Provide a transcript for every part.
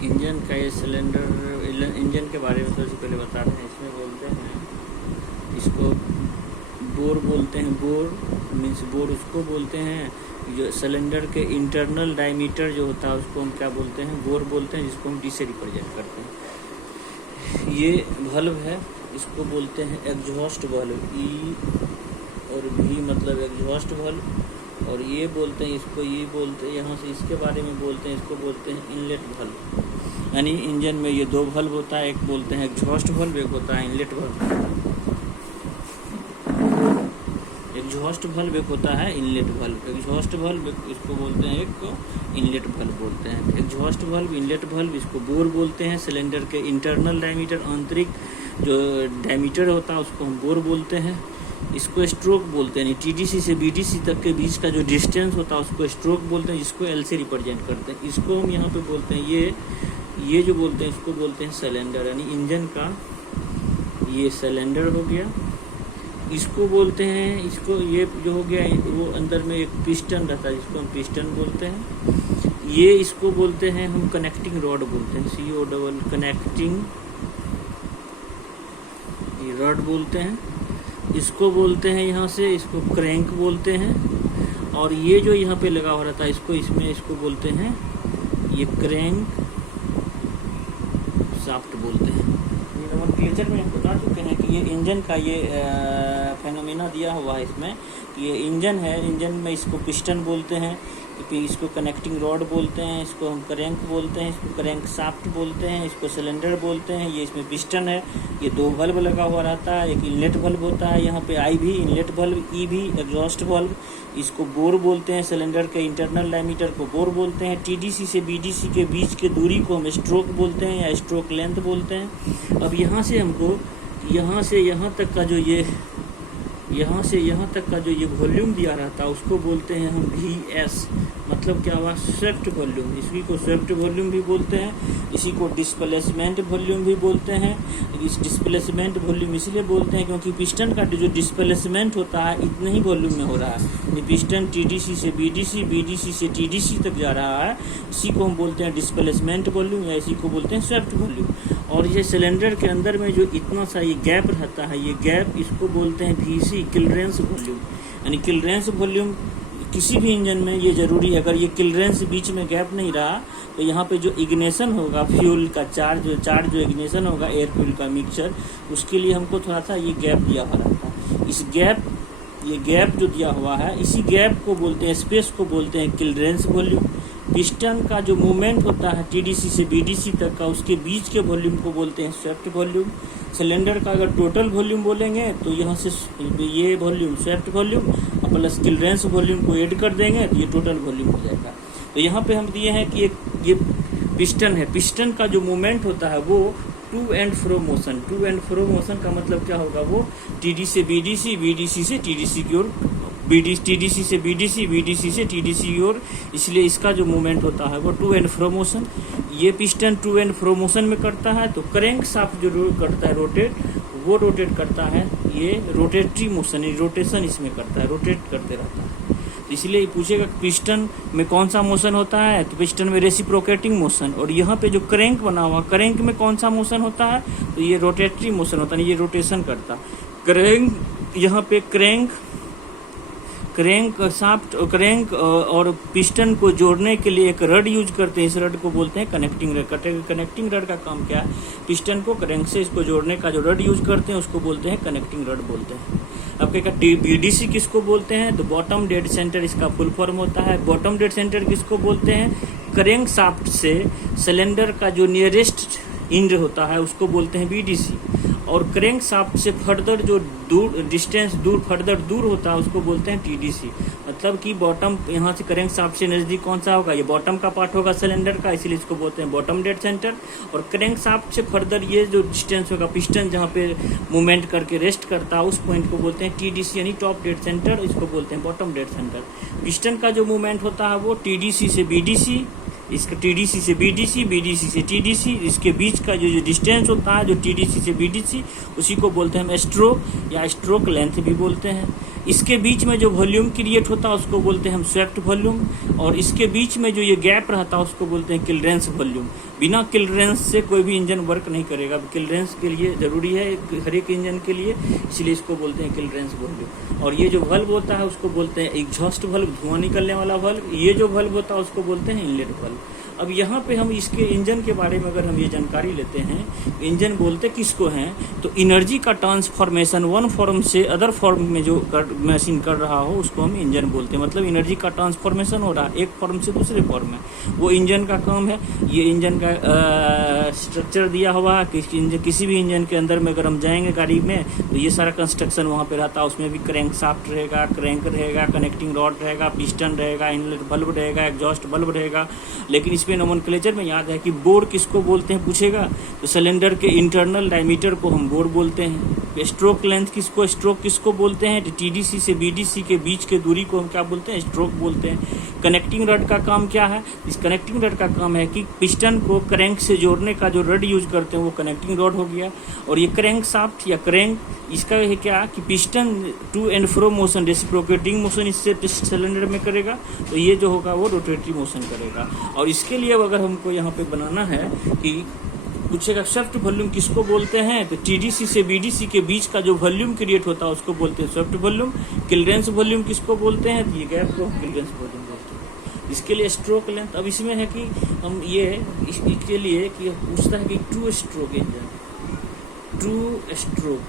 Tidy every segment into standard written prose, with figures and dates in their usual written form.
Engine का ये cylinder, engine के बारे में सबसे पहले बता रहे हैं। इसमें बोलते हैं, इसको बोर बोलते हैं। बोर मीन्स बोर उसको बोलते हैं जो सिलेंडर के इंटरनल डायमीटर जो होता है उसको हम क्या बोलते हैं, बोर बोलते हैं, जिसको हम डी से रिप्रेजेंट करते हैं। ये बल्ब है, इसको बोलते हैं एग्जॉस्ट बल्ब, ई और भी मतलब एग्जॉस्ट बल्ब। और ये बोलते हैं इसको, ये बोलते हैं यहाँ से इसके बारे में बोलते हैं, इसको बोलते हैं इनलेट बल्ब। यानी इंजन में ये दो बल्ब होता है, एक बोलते हैं एग्जॉस्ट बल्ब, एक होता है इनलेट बल्ब। एग्जॉस्ट बल्ब एक होता है इनलेट बल्ब, एग्जॉस्ट बल्ब इसको बोलते हैं, एक इनलेट बल्ब बोलते हैं। एग्जॉस्ट बल्ब, इनलेट बल्ब, इसको बोर बोलते हैं। सिलेंडर के इंटरनल डायमीटर, आंतरिक जो डायमीटर होता है उसको हम बोर बोलते हैं। इसको स्ट्रोक बोलते हैं, यानी टीडीसी से बीडीसी तक के बीच का जो डिस्टेंस होता है उसको स्ट्रोक बोलते हैं, जिसको एल से रिप्रेजेंट करते हैं। इसको हम यहाँ पे बोलते हैं, ये जो बोलते हैं इसको बोलते हैं सिलेंडर, यानी इंजन का ये सिलेंडर हो गया। इसको बोलते हैं, इसको ये जो हो गया वो अंदर में एक पिस्टन रहता है जिसको हम पिस्टन बोलते हैं। ये इसको बोलते हैं हम कनेक्टिंग रॉड बोलते हैं, CO कनेक्टिंग रॉड बोलते हैं। इसको बोलते हैं यहाँ से, इसको क्रैंक बोलते हैं। और ये जो यहाँ पे लगा हुआ रहता है इसको बोलते हैं ये क्रैंक शाफ्ट बोलते हैं। ये नोमेनक्लेचर में बता चुके हैं कि ये इंजन का ये फेनोमेना दिया हुआ है इसमें कि ये इंजन है, इंजन में इसको पिस्टन बोलते हैं, इसको कनेक्टिंग रॉड बोलते हैं, इसको हम क्रैंक बोलते हैं, इसको क्रैंक शाफ्ट बोलते हैं, इसको सिलेंडर बोलते हैं। ये इसमें पिस्टन है, ये दो बल्ब लगा हुआ रहता है, एक इनलेट बल्ब होता है यहाँ पे, आई भी इनलेट बल्ब, ई भी एग्जॉस्ट बल्ब। इसको बोर बोलते हैं, सिलेंडर के इंटरनल डायमीटर को बोर बोलते हैं। टीडीसी से बीडीसी के बीच के दूरी को हम स्ट्रोक बोलते हैं या स्ट्रोक लेंथ बोलते हैं। अब यहाँ से हमको यहाँ से यहाँ तक का जो ये यहाँ से यहाँ तक का जो ये वॉल्यूम दिया रहता है उसको बोलते हैं हम VS, मतलब क्या हुआ, स्वेप्ट वॉल्यूम। इसी को स्वेप्ट वॉल्यूम भी बोलते हैं, इसी को डिस्प्लेसमेंट वॉल्यूम भी बोलते हैं। इस डिस्प्लेसमेंट वॉल्यूम इसलिए बोलते हैं क्योंकि पिस्टन का जो डिस्प्लेसमेंट होता है इतने ही वॉल्यूम में हो रहा है। पिस्टन टीडीसी से बीडीसी, बीडीसी से टीडीसी तक जा रहा है, इसी को हम बोलते हैं डिस्प्लेसमेंट वॉल्यूम या इसी को बोलते हैं स्वेप्ट वॉल्यूम। और ये सिलेंडर के अंदर में जो इतना सा ये गैप रहता है, ये गैप इसको बोलते हैं VC, क्लियरेंस वॉल्यूम। यानी क्लियरेंस वॉल्यूम किसी भी इंजन में ये जरूरी है, अगर ये क्लियरेंस बीच में गैप नहीं रहा तो यहाँ पे जो इग्निशन होगा फ्यूल का चार्ज जो इग्निशन होगा एयर फ्यूल का मिक्सचर, उसके लिए हमको थोड़ा सा ये गैप दिया हुआ रहता है। ये गैप जो दिया हुआ है, इसी गैप को बोलते हैं, स्पेस को बोलते हैं क्लियरेंस वॉल्यूम। पिस्टन का जो मूवमेंट होता है टीडीसी से बीडीसी तक का, उसके बीच के वॉल्यूम को बोलते हैं स्वेप्ट वॉल्यूम। सिलेंडर का अगर टोटल वॉल्यूम बोलेंगे तो यहाँ से ये volume swept volume plus clearance volume को ऐड कर देंगे तो ये टोटल वॉल्यूम हो जाएगा। तो यहाँ पे हम दिए हैं कि ये पिस्टन है, पिस्टन का जो मूवमेंट होता है वो to and fro motion. To and fro motion का मतलब क्या होगा, वो टीडी से बीडीसी, बीडीसी से टीडीसी की ओर, टीडीसी से बीडीसी, बीडीसी से टीडीसी की ओर, इसलिए इसका जो मूवमेंट होता है वो टू एंड फ्रो मोशन। ये piston to and fro motion में करता है। तो क्रैंक शाफ्ट जो करता है रोटेट, वो रोटेट करता है, ये रोटेटरी मोशन, रोटेशन इसमें करता है, रोटेट करते रहता है। इसलिए पूछेगा पिस्टन में कौन सा मोशन होता है, तो पिस्टन में रेसिप्रोकेटिंग मोशन। और यहाँ पे जो क्रैंक बना हुआ, क्रैंक में कौन सा मोशन होता है, तो ये रोटेटरी मोशन होता है, ये रोटेशन करता है। क्रैंक यहाँ पे क्रैंक शाफ्ट, क्रैंक और पिस्टन को जोड़ने के लिए एक रड यूज करते हैं, इस रड को बोलते हैं कनेक्टिंग रड। कनेक्टिंग रड का काम क्या है, पिस्टन को क्रैंक से इसको जोड़ने का जो रड यूज करते हैं उसको बोलते हैं कनेक्टिंग रड बोलते हैं। अब क्या बीडीसी किसको बोलते हैं, तो बॉटम डेड सेंटर इसका फुल फॉर्म होता है। बॉटम डेड सेंटर किसको बोलते हैं, क्रैंक शाफ्ट से सिलेंडर का जो नियरेस्ट इंड होता है उसको बोलते हैं बीडीसी। और क्रैंक शाफ्ट से फर्दर जो फर्दर दूर होता है उसको बोलते हैं टीडीसी। मतलब कि बॉटम यहाँ से क्रैंक शाफ्ट से नज़दीक कौन सा होगा, ये बॉटम का पार्ट होगा सिलेंडर का, इसलिए इसको बोलते हैं बॉटम डेड सेंटर। और क्रैंक शाफ्ट से फर्दर ये जो डिस्टेंस होगा, पिस्टन जहाँ पे मूवमेंट करके रेस्ट करता है उस पॉइंट को बोलते हैं टीडीसी, यानी टॉप डेड सेंटर, इसको बोलते हैं बॉटम डेड सेंटर। पिस्टन का जो मूवमेंट होता है वो टीडीसी से बीडीसी, इसका टीडीसी से बीडीसी, बीडीसी से टीडीसी, इसके बीच का जो डिस्टेंस होता है जो टीडीसी से बीडीसी, उसी को बोलते हैं हम स्ट्रोक या स्ट्रोक लेंथ भी बोलते हैं। इसके बीच में जो वॉल्यूम क्रिएट होता है उसको बोलते हैं हम स्वेप्ट वॉल्यूम, और इसके बीच में जो ये गैप रहता है उसको बोलते हैं क्लियरेंस वॉल्यूम। बिना क्लियरेंस से कोई भी इंजन वर्क नहीं करेगा, क्लियरेंस के लिए ज़रूरी है हर एक इंजन के लिए, इसलिए इसको बोलते हैं क्लियरेंस वॉल्यूम। और ये जो वल्व होता है उसको बोलते हैं एग्जॉस्ट वल्व, धुआं निकलने वाला वल्व। ये जो वल्व होता है उसको बोलते हैं इनलेट वल्व। अब यहाँ पे हम इसके इंजन के बारे में अगर हम ये जानकारी लेते हैं, इंजन बोलते किसको हैं, तो एनर्जी का ट्रांसफॉर्मेशन वन फॉर्म से अदर फॉर्म में जो मशीन कर रहा हो उसको हम इंजन बोलते हैं। मतलब एनर्जी का ट्रांसफॉर्मेशन हो रहा है एक फॉर्म से दूसरे फॉर्म में, वो इंजन का काम है। ये इंजन का स्ट्रक्चर दिया हुआ है कि किसी भी इंजन के अंदर में अगर हम जाएंगे गाड़ी में तो ये सारा कंस्ट्रक्शन वहाँ पे रहता है। उसमें भी क्रैंक शाफ्ट रहेगा, क्रैंक रहेगा, कनेक्टिंग रॉड रहेगा, पिस्टन रहेगा, इनलेट बल्ब रहेगा, एग्जॉस्ट बल्ब रहेगा। लेकिन इसमें नोमेनक्लेचर में याद है कि बोर किसको बोलते हैं पूछेगा, तो सिलेंडर के इंटरनल डायमीटर को हम बोर बोलते हैं। स्ट्रोक लेंथ स्ट्रोक किसको बोलते हैं, तो टीडीसी से बीडीसी के बीच के दूरी को हम क्या बोलते हैं, स्ट्रोक बोलते हैं। कनेक्टिंग रड का काम क्या है, इस कनेक्टिंग रड का काम है कि पिस्टन को क्रैंक से जोड़ने का जो रड यूज करते हैं वो कनेक्टिंग रड हो गया। और ये क्रैंक शाफ्ट या क्रैंक, इसका है क्या कि piston to and fro motion, reciprocating motion इससे सिलेंडर में करेगा, तो ये जो होगा वो रोटेटरी मोशन करेगा। और इसके लिए अगर हमको यहाँ पे बनाना है कि पूछेगा स्वेप्ट वॉल्यूम किसको बोलते हैं, तो टीडीसी से बीडीसी के बीच का जो वॉल्यूम क्रिएट होता है उसको बोलते हैं स्वेप्ट वॉल्यूम। क्लियरेंस वॉल्यूम किसको बोलते हैं, तो ये गैप को क्लियरेंस वॉल्यूम बोलते हैं। इसके लिए स्ट्रोक लेंथ, अब इसमें है कि हम ये इसके लिए कि पूछता है कि two stroke engine, two stroke,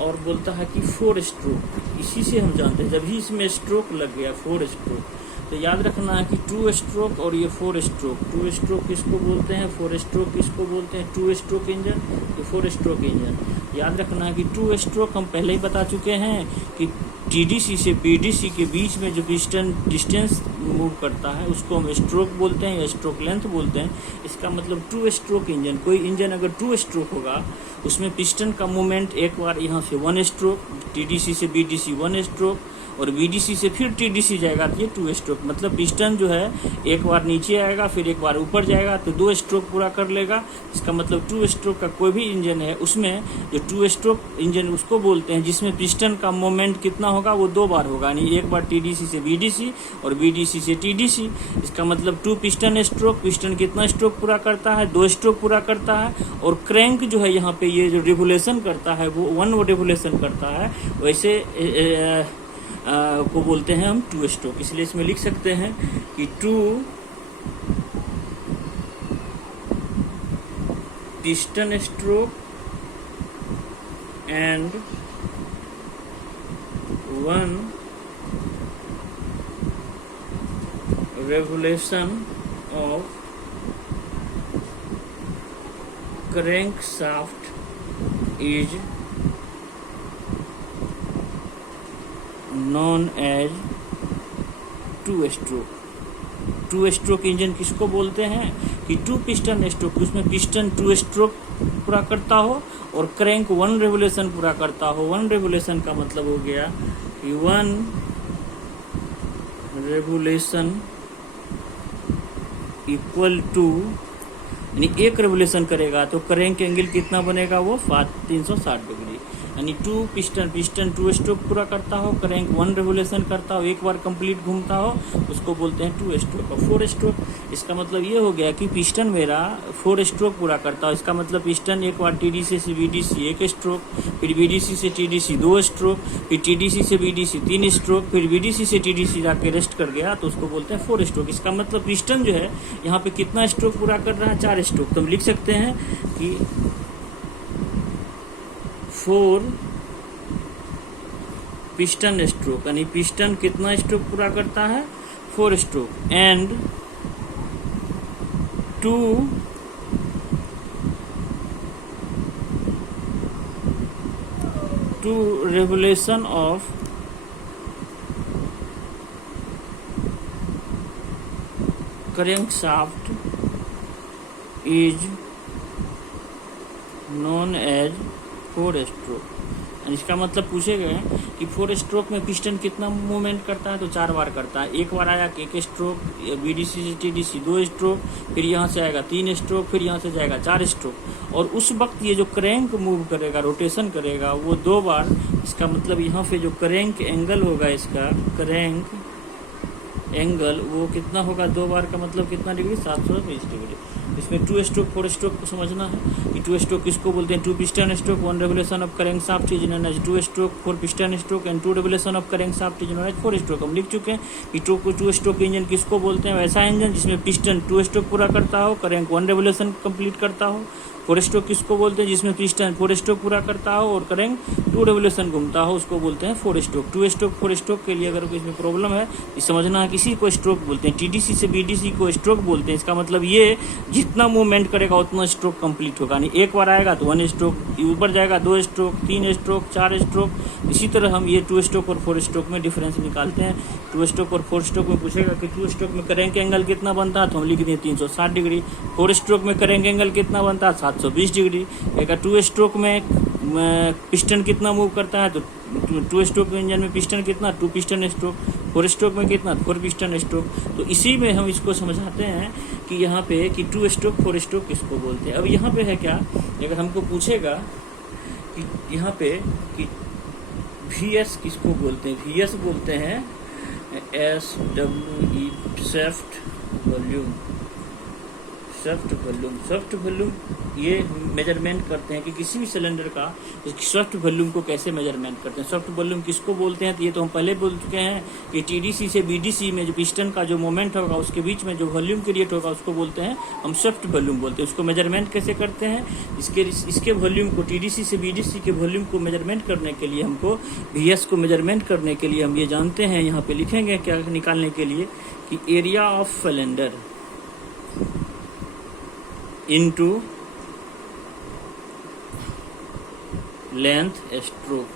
और बोलता है कि 4 स्ट्रोक। इसी से हम जानते हैं जब भी इसमें स्ट्रोक लग गया 4 स्ट्रोक, तो याद रखना है कि 2 स्ट्रोक और ये 4 स्ट्रोक। 2 स्ट्रोक किसको बोलते हैं, 4 स्ट्रोक किसको बोलते हैं, 2 स्ट्रोक इंजन, ये 4 स्ट्रोक इंजन। याद रखना है कि 2 स्ट्रोक हम पहले ही बता चुके हैं कि टीडीसी से बीडीसी के बीच में जो पिस्टन डिस्टेंस मूव करता है उसको हम स्ट्रोक बोलते हैं या स्ट्रोक लेंथ बोलते हैं। इसका मतलब 2 स्ट्रोक इंजन, कोई इंजन अगर 2 स्ट्रोक होगा उसमें पिस्टन का मूवमेंट एक बार यहाँ से 1 स्ट्रोक, टीडीसी से बीडीसी 1 स्ट्रोक, और बीडीसी से फिर टीडीसी जाएगा तो ये 2 स्ट्रोक। मतलब पिस्टन जो है एक बार नीचे आएगा फिर एक बार ऊपर जाएगा तो 2 स्ट्रोक पूरा कर लेगा। इसका मतलब 2 स्ट्रोक का कोई भी इंजन है उसमें जो 2 स्ट्रोक इंजन उसको बोलते हैं जिसमें पिस्टन का मोमेंट कितना होगा, वो 2 बार होगा, यानी एक बार टीडीसी से बीडीसी और बीडीसी से टीडीसी। इसका मतलब 2 पिस्टन स्ट्रोक, पिस्टन कितना स्ट्रोक पूरा करता है, 2 स्ट्रोक पूरा करता है। और क्रैंक जो है यहाँ पे ये जो रेवोल्यूशन करता है वो 1 रेवोल्यूशन करता है, वैसे को बोलते हैं हम 2 स्ट्रोक। इसलिए इसमें लिख सकते हैं कि 2 piston stroke and 1 revolution of crankshaft is known as 2 stroke। 2 stroke engine किसको बोलते हैं कि 2 पिस्टन स्ट्रोक, उसमें पिस्टन 2 स्ट्रोक पूरा करता हो और क्रैंक 1 रेवोल्यूशन पूरा करता हो। 1 रेवोल्यूशन का मतलब हो गया कि 1 रेवोल्यूशन इक्वल टू, यानी 1 रेवोल्यूशन करेगा तो क्रैंक एंगल कितना बनेगा, वो 360 डिग्री। यानी 2 पिस्टन 2 स्ट्रोक पूरा करता हो, क्रैंक 1 रेवोल्यूशन करता हो, एक बार कंप्लीट घूमता हो, उसको बोलते हैं 2 स्ट्रोक। और 4 स्ट्रोक, इसका मतलब ये हो गया कि पिस्टन मेरा 4 स्ट्रोक पूरा करता हो। इसका मतलब पिस्टन एक बार टीडीसी से बीडीसी 1 स्ट्रोक, फिर बीडीसी से टीडीसी 2 स्ट्रोक, फिर टीडीसी से बीडीसी 3 स्ट्रोक, फिर बीडीसी से टीडीसी जाके रेस्ट कर गया तो उसको बोलते हैं 4 स्ट्रोक। इसका मतलब पिस्टन जो है यहाँ पे कितना स्ट्रोक पूरा कर रहा है, 4 स्ट्रोक। तो हम लिख सकते हैं कि 4 पिस्टन स्ट्रोक, यानी पिस्टन कितना स्ट्रोक पूरा करता है, 4 stroke, and 2 revolution of crankshaft is known as 4 stroke। इसका मतलब पूछे गए कि 4 स्ट्रोक में पिस्टन कितना मूवमेंट करता है, तो 4 बार करता है। एक बार आया कि 1 स्ट्रोक, बीडीसी से टीडीसी 2 स्ट्रोक, फिर यहाँ से आएगा 3 स्ट्रोक, फिर यहाँ से जाएगा 4 स्ट्रोक। और उस वक्त ये जो क्रैंक मूव करेगा, रोटेशन करेगा, वो 2 बार इसका मतलब यहाँ पे जो क्रैंक एंगल होगा, इसका क्रैंक एंगल वो कितना होगा, 2 बार का मतलब कितना डिग्री, 720 डिग्री। इसमें 2 स्ट्रोक 4 स्ट्रोक को समझना है कि 2 स्ट्रोक किसको बोलते हैं, 2 piston stroke, 1 revolution of crank shaft is known as 2 stroke, 4 piston stroke and 2 revolution of crank shaft is known as 4 stroke. हम लिख चुके हैं कि 2 स्ट्रोक इंजन किसको बोलते हैं, ऐसा इंजन जिसमें पिस्टन 2 स्ट्रोक पूरा करता हो, क्रैंक 1 रेवोल्यूशन कंप्लीट करता हो। 4 स्ट्रोक किसको बोलते हैं, जिसमें पिस्टन 4 स्ट्रोक पूरा करता हो और क्रैंक 2 रेवोल्यूशन घूमता हो, उसको बोलते हैं 4 स्ट्रोक। 2 स्ट्रोक 4 स्ट्रोक के लिए अगर कोई इसमें प्रॉब्लम है, ये समझना है, किसी को स्ट्रोक बोलते हैं, टीडीसी से बीडीसी को स्ट्रोक बोलते हैं। इसका मतलब ये जितना मूवमेंट करेगा उतना स्ट्रोक कंप्लीट होगा, नहीं एक बार आएगा तो 1 स्ट्रोक, ऊपर जाएगा 2 स्ट्रोक, 3 स्ट्रोक, 4 स्ट्रोक। इसी तरह हम ये 2 स्ट्रोक और 4 स्ट्रोक में डिफरेंस निकालते हैं। 2 स्ट्रोक और 4 स्ट्रोक में पूछेगा कि 2 स्ट्रोक में क्रैंक एंगल कितना बनता है, तो हम लिख दें 360 डिग्री। 4 स्ट्रोक में क्रैंक एंगल कितना बनता है, 720 डिग्री। एक 2 स्ट्रोक में पिस्टन कितना मूव करता है, तो 2 स्ट्रोक इंजन में पिस्टन कितना, 2 पिस्टन स्ट्रोक। 4 स्ट्रोक में कितना, 4 पिस्टन स्ट्रोक। तो इसी में हम इसको समझाते हैं कि यहाँ पे कि 2 स्ट्रोक 4 स्ट्रोक किसको बोलते हैं। अब यहाँ पे है क्या, अगर हमको पूछेगा कि यहाँ पे कि VS किसको बोलते हैं, VS बोलते हैं SWE shaft volume. Soft volume ये मेजरमेंट करते हैं कि किसी भी सिलेंडर का सॉफ्ट वॉल्यूम को कैसे मेजरमेंट करते हैं। सॉफ्ट वॉल्यूम किसको बोलते हैं, तो ये तो हम पहले बोल चुके हैं कि टीडीसी से बीडीसी में जो पिस्टन का जो मोमेंट होगा उसके बीच में जो वॉल्यूम क्रिएट होगा उसको बोलते हैं हम सॉफ्ट वॉल्यूम बोलते हैं। उसको मेजरमेंट कैसे करते हैं, इसके वॉल्यूम को टीडीसी से बीडीसी के वॉल्यूम को मेजरमेंट करने के लिए हमको VS को मेजरमेंट करने के लिए हम ये जानते हैं, यहाँ पे लिखेंगे क्या निकालने के लिए कि area of cylinder into length stroke.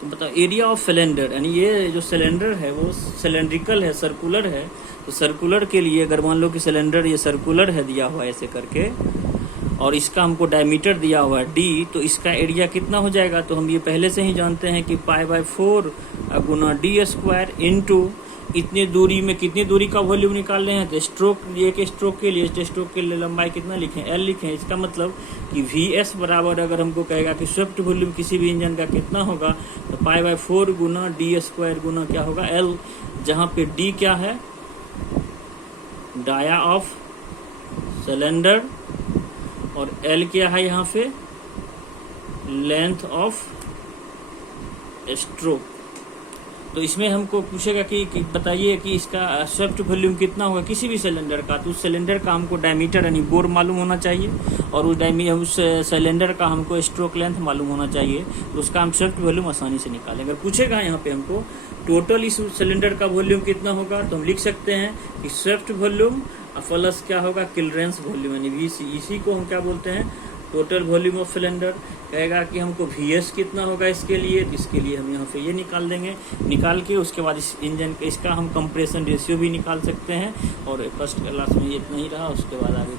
तो बताओ एरिया ऑफ सिलेंडर, यानी ये जो सिलेंडर है वो सिलेंड्रिकल है, सर्कुलर है। तो सर्कुलर के लिए अगर मान लो कि सिलेंडर ये सर्कुलर है दिया हुआ है ऐसे करके, और इसका हमको डायमीटर दिया हुआ है D, तो इसका एरिया कितना हो जाएगा, तो हम ये पहले से ही जानते हैं कि π/4 गुना D² इंटू इतनी दूरी में कितनी दूरी का वॉल्यूम निकाल रहे हैं, तो स्ट्रोक, एक स्ट्रोक के लिए स्ट्रोक के लिए लंबाई कितना लिखें, L लिखें। इसका मतलब कि VS बराबर अगर हमको कहेगा कि स्वेप्ट वॉल्यूम किसी भी इंजन का कितना होगा, तो π/4 गुना D² गुना क्या होगा L, जहाँ पे D क्या है, डाया ऑफ सिलेंडर, और L क्या है यहाँ पे, लेंथ ऑफ स्ट्रोक। तो इसमें हमको पूछेगा कि बताइए कि इसका स्वेप्ट वॉल्यूम कितना होगा किसी भी सिलेंडर का, तो उस सिलेंडर का हमको डायमीटर यानी बोर मालूम होना चाहिए, और उस सिलेंडर का हमको स्ट्रोक लेंथ मालूम होना चाहिए, तो उसका हम स्वेप्ट वॉल्यूम आसानी से निकालेंगे। अगर पूछेगा यहाँ पे हमको टोटल इस सिलेंडर का वॉल्यूम कितना होगा, तो हम लिख सकते हैं कि स्वेप्ट वॉल्यूम प्लस क्या होगा, क्लियरेंस वॉल्यूम, यानी VC। इसी को हम क्या बोलते हैं, टोटल वॉल्यूम ऑफ सिलेंडर। कहेगा कि हमको VS कितना होगा इसके लिए, तो इसके लिए हम यहाँ पे ये निकाल देंगे। निकाल के उसके बाद इस इंजन का इसका हम कंप्रेशन रेशियो भी निकाल सकते हैं। और फर्स्ट क्लास में ये इतना ही रहा, उसके बाद आगे